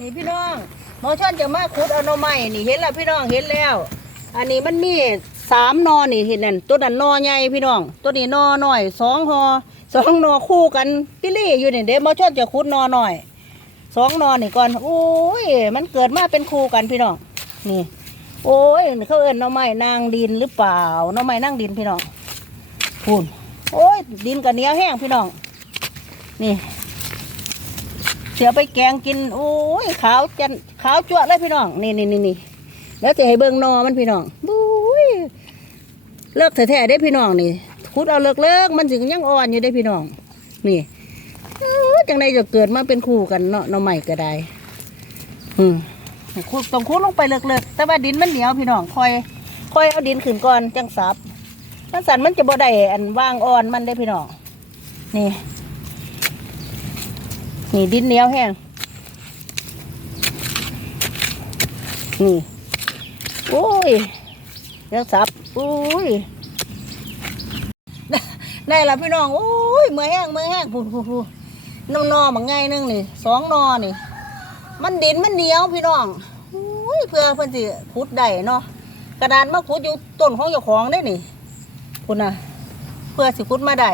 นี่พี่น้องหมอช่อนจะมาขุดเอาหน่อไม้นี่เห็นแล้วพี่น้องเห็นแล้ว อันนี้มันมีสามนอนี่เห็นนั่นตัวนั้นนอใหญ่พี่น้อง ตัวนี้นอหน่อยสองหอสองนอคู่กันพี่ลี่อยู่นี่เดี๋ยวหมอช่อนจะขุดนอหน่อยสองนอนี่ก่อนโอ้ยมันเกิดมาเป็นคู่กันพี่น้องนี่ โอ้ยเขาเอิ้นหน่อไม้นางดินหรือเปล่าหน่อไม้นางดินพี่น้องพูนโอ้ยดินกับเนียแห้งพี่น้อง นี่ เสียไปแกงกินโอ้ยขาวจันขาวจั่วเลยพี่น้องนี่นี่นี่นี่แล้วจะให้เบิ่งนอมันพี่น้องบุ้ยเลิกแท้ๆได้พี่น้องนี่คุดเอาเลิกเลิกมันถึงยังอ่อนอยู่ได้พี่น้อง นี่อ้อจังใดจะเกิดมาเป็นคู่กันเนาะหน่อใหม่ก็ได้ อืมคุดต้องคุดลงไปเลิกๆแต่ว่าดินมันเหนียวพี่น้องคอยคอยเอาดินขึ้นก่อนจังสับมันสันมันจะบ่ได้อันว่างอ่อนมันได้พี่น้องนี่ นี่ดินเหนียวแห้งนี่โอ้ยเดี๋ยวสับโอ้ยได้ละพี่น้องโอ้ยเมื่อแห้งเมื่อแห้งพูดพูดพูดน้ำนอมันไงนึงนี่สองนอนี่ มันดินมันเหนียวพี่น้องโอ้ยเพื่อเพิ่นสิขุดได้เนาะกระดานมาขุดอยู่ต้นของเจ้าของได้นี่คุณน่ะเพื่อสิขุดมาได้